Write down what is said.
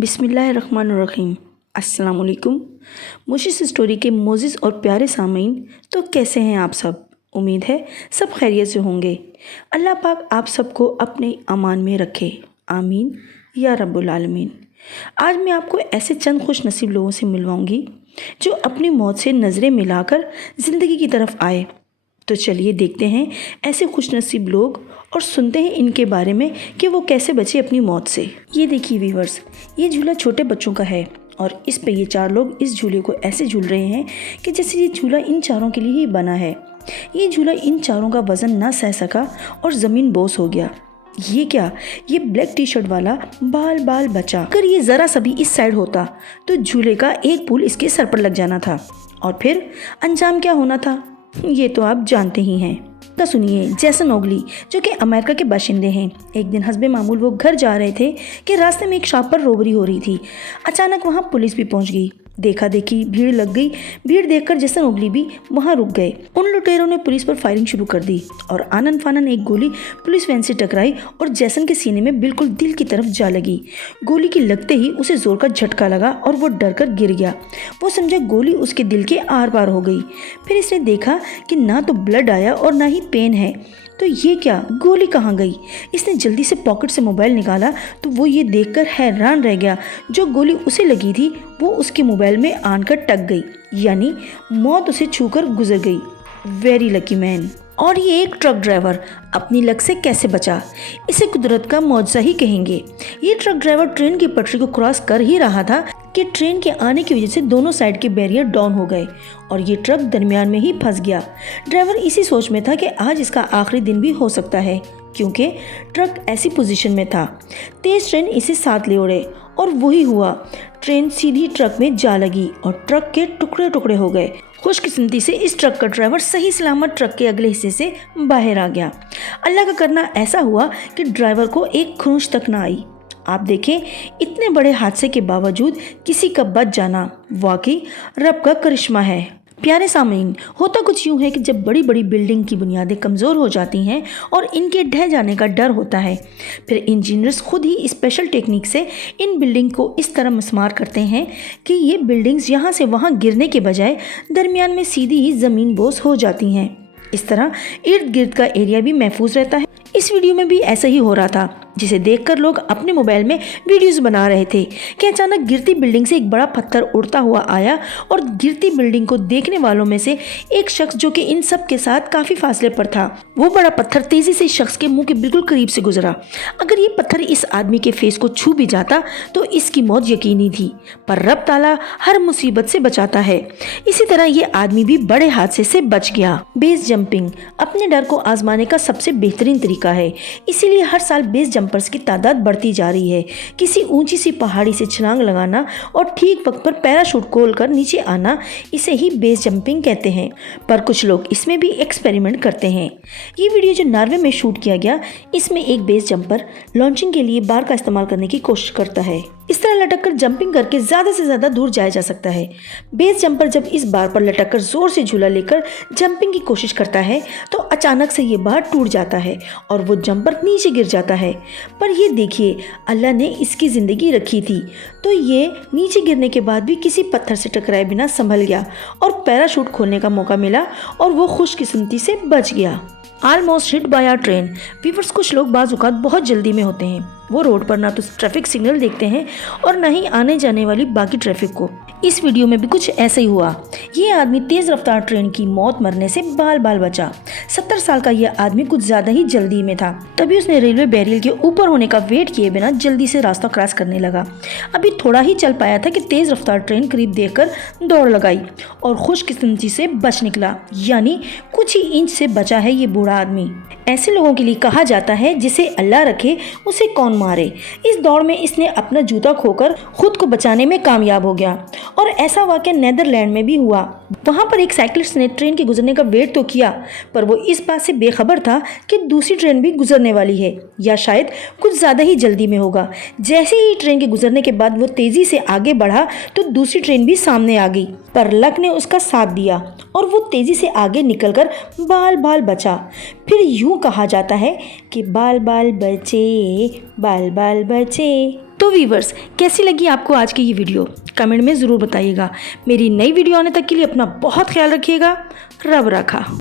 बिस्मिल्लाहिर्रहमानिर्रहीम। अस्सलाम वालेकुम। mushi'story के मोजिज़ और प्यारे सामीन, तो कैसे हैं आप सब? उम्मीद है सब खैरियत से होंगे। अल्लाह पाक आप सबको अपने अमान में रखे, आमीन या रब्बुल आलमीन। आज मैं आपको ऐसे चंद खुश नसीब लोगों से मिलवाऊंगी जो अपनी मौत से नज़रें मिलाकर ज़िंदगी की तरफ आए। तो चलिए देखते हैं ऐसे खुश नसीब लोग और सुनते हैं इनके बारे में कि वो कैसे बचे अपनी मौत से। ये देखिए व्यूअर्स, ये झूला छोटे बच्चों का है और इस पे ये चार लोग इस झूले को ऐसे झूल रहे हैं कि जैसे ये झूला इन चारों के लिए ही बना है। ये झूला इन चारों का वज़न ना सह सका और ज़मीन बोस हो गया। ये क्या, ये ब्लैक टी शर्ट वाला बाल बाल बचा। अगर ये ज़रा सा भी इस साइड होता तो झूले का एक पुल इसके सर पर लग जाना था और फिर अंजाम क्या होना था ये तो आप जानते ही हैं। तो सुनिए, जैसन ओगली जो कि अमेरिका के बाशिंदे हैं, एक दिन हस्बे मामूल वो घर जा रहे थे कि रास्ते में एक शॉप पर रोबरी हो रही थी। अचानक वहाँ पुलिस भी पहुँच गई। देखा देखी भीड़ लग गई। भीड़ देखकर जैसन ओगली भी वहाँ रुक गए। उन लुटेरों ने पुलिस पर फायरिंग शुरू कर दी और आनन फानन एक गोली पुलिस वैन से टकराई और जैसन के सीने में बिल्कुल दिल की तरफ जा लगी। गोली की लगते ही उसे जोर का झटका लगा और वो डर कर गिर गया। वो समझा गोली उसके दिल के आर पार हो गई। फिर इसने देखा कि ना तो ब्लड आया और ना ही पेन है। तो ये क्या, गोली कहाँ गई? इसने जल्दी से पॉकेट से मोबाइल निकाला तो वो ये देखकर हैरान रह गया, जो गोली उसे लगी थी वो उसके मोबाइल में आनकर टक गई, यानी मौत उसे छूकर गुजर गई। Very lucky man. और ये एक ट्रक ड्राइवर अपनी लक से कैसे बचा, इसे कुदरत का मौजज़ा ही कहेंगे। ये ट्रक ड्राइवर ट्रेन की पटरी को क्रॉस कर ही रहा था कि ट्रेन के आने की वजह से दोनों साइड के बैरियर डाउन हो गए और ये ट्रक दरमियान में ही फंस गया। ड्राइवर इसी सोच में था कि आज इसका आखिरी दिन भी हो सकता है, क्योंकि ट्रक ऐसी पोजीशन में था। तेज ट्रेन इसे साथ ले उड़े और वही हुआ। ट्रेन सीधी ट्रक में जा लगी और ट्रक के टुकड़े टुकड़े हो गए। खुशकिस्मती से इस ट्रक का ड्राइवर सही सलामत ट्रक के अगले हिस्से से बाहर आ गया। अल्लाह का करना ऐसा हुआ कि ड्राइवर को एक खरोंच तक ना आई। आप देखें, इतने बड़े हादसे के बावजूद किसी का बच जाना वाकई रब का करिश्मा है। प्यारे सामीन, होता कुछ यूँ है कि जब बड़ी बड़ी बिल्डिंग की बुनियादें कमज़ोर हो जाती हैं और इनके ढह जाने का डर होता है, फिर इंजीनियर्स खुद ही स्पेशल टेक्निक से इन बिल्डिंग को इस तरह मस्मार करते हैं कि ये बिल्डिंग्स यहाँ से वहाँ गिरने के बजाय दरमियान में सीधी ही ज़मीन बोस हो जाती हैं। इस तरह इर्द गिर्द का एरिया भी महफूज रहता है। इस वीडियो में भी ऐसा ही हो रहा था, जिसे देखकर लोग अपने मोबाइल में वीडियोस बना रहे थे कि अचानक गिरती बिल्डिंग से एक बड़ा पत्थर उड़ता हुआ आया और गिरती बिल्डिंग को देखने वालों में से एक शख्स जो कि इन सब के साथ काफी फासले पर था, वो बड़ा पत्थर तेजी से इस शख्स के मुंह के बिल्कुल करीब से गुजरा। अगर ये पत्थर इस आदमी के फेस को छू भी जाता तो इसकी मौत यकीनी थी, पर रब ताला हर मुसीबत से बचाता है। इसी तरह ये आदमी भी बड़े हादसे से बच गया। बेस जंपिंग अपने डर को आजमाने का सबसे बेहतरीन तरीका है, इसीलिए हर साल बेस जंपर्स की तादाद बढ़ती जा रही है। किसी ऊंची सी पहाड़ी से छलांग लगाना और ठीक वक्त पर पैराशूट खोलकर नीचे आना, इसे ही बेस जंपिंग कहते हैं। पर कुछ लोग इसमें भी एक्सपेरिमेंट करते हैं। ये वीडियो जो नॉर्वे में शूट किया गया, इसमें एक बेस जंपर लॉन्चिंग के लिए बार का इस्तेमाल करने की कोशिश करता है। इस तरह लटक कर जंपिंग करके ज़्यादा से ज़्यादा दूर जाया जा सकता है। बेस जंपर जब इस बार पर लटक कर जोर से झूला लेकर जंपिंग की कोशिश करता है तो अचानक से ये बार टूट जाता है और वो जंपर नीचे गिर जाता है। पर ये देखिए, अल्लाह ने इसकी ज़िंदगी रखी थी तो ये नीचे गिरने के बाद भी किसी पत्थर से टकराए बिना संभल गया और पैराशूट खोलने का मौका मिला और वो खुशकिस्मती से बच गया। Almost hit by a train. Viewers, कुछ लोग बाज़ औक़ात बहुत जल्दी में होते हैं। वो रोड पर ना तो ट्रैफिक सिग्नल देखते हैं और ना ही आने जाने वाली बाकी ट्रैफिक को। इस वीडियो में भी कुछ ऐसा ही हुआ। ये आदमी तेज़ रफ्तार ट्रेन की मौत मरने से बाल बाल बचा। 70 साल का यह आदमी कुछ ज़्यादा ही जल्दी में था, तभी उसने रेलवे बैरियर के ऊपर होने का वेट किए बिना जल्दी से रास्ता क्रॉस करने लगा। अभी थोड़ा ही चल पाया था कि तेज़ रफ्तार ट्रेन करीब देखकर दौड़ लगाई और खुशकिस्मती से बच निकला, यानी कुछ ही इंच से बचा है ये बूढ़ा आदमी। ऐसे लोगों के लिए कहा जाता है जिसे अल्लाह रखे उसे कौन मारे। इस दौड़ में इसने अपना जूता खोकर खुद को बचाने में कामयाब हो गया और ऐसा वाकया नेदरलैंड में भी हुआ। वहाँ पर एक साइकिलिस्ट ने ट्रेन के गुजरने का वेट तो किया, पर वो इस बात से बेखबर था कि दूसरी ट्रेन भी गुजरने वाली है या शायद कुछ ज़्यादा ही जल्दी में होगा। जैसे ही ट्रेन के गुजरने के बाद वो तेज़ी से आगे बढ़ा तो दूसरी ट्रेन भी सामने आ गई, पर लक ने उसका साथ दिया और वो तेज़ी से आगे निकलकर बाल बाल बचा। फिर यूँ कहा जाता है कि बाल बाल बचे, बाल बाल बचे। तो वीवर्स, कैसी लगी आपको आज की ये वीडियो कमेंट में ज़रूर बताइएगा। मेरी नई वीडियो आने तक के लिए अपना बहुत ख्याल रखिएगा। रब रखा।